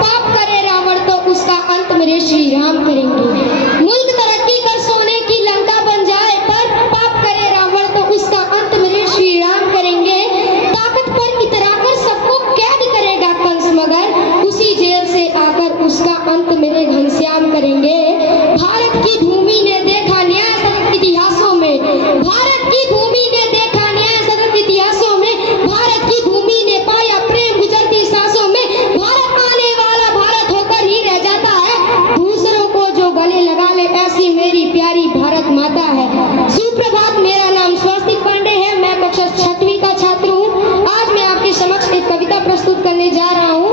पाप करे रावण तो उसका अंत मेरे श्री राम करेंगे। मुल्क तरक्की कर सोने की लंका बन जाए, पर पाप करे रावण तो उसका अंत मेरे श्री राम करेंगे। ताकत पर इतराकर सबको कैद करेगा कंस, मगर उसी जेल से आकर उसका अंत मेरे घनश्याम करेंगे। भारत की भूमि ने देखा न्याय सतत इतिहासों में, भारत की भूमि ने देखा न्याय सतत इतिहासों में, भारत की भूमि ने पाया प्रेम गुजरती सांसों में। भारत आने वाला भारत होकर ही रह जाता है, दूसरों को जो गले लगा ले ऐसी मेरी प्यारी भारत माता है। सुप्रभात, मेरा नाम स्वस्तिक पांडे है, मैं कक्षा 6वीं का छात्र हूँ। आज मैं आपके समक्ष एक कविता प्रस्तुत करने जा रहा हूँ।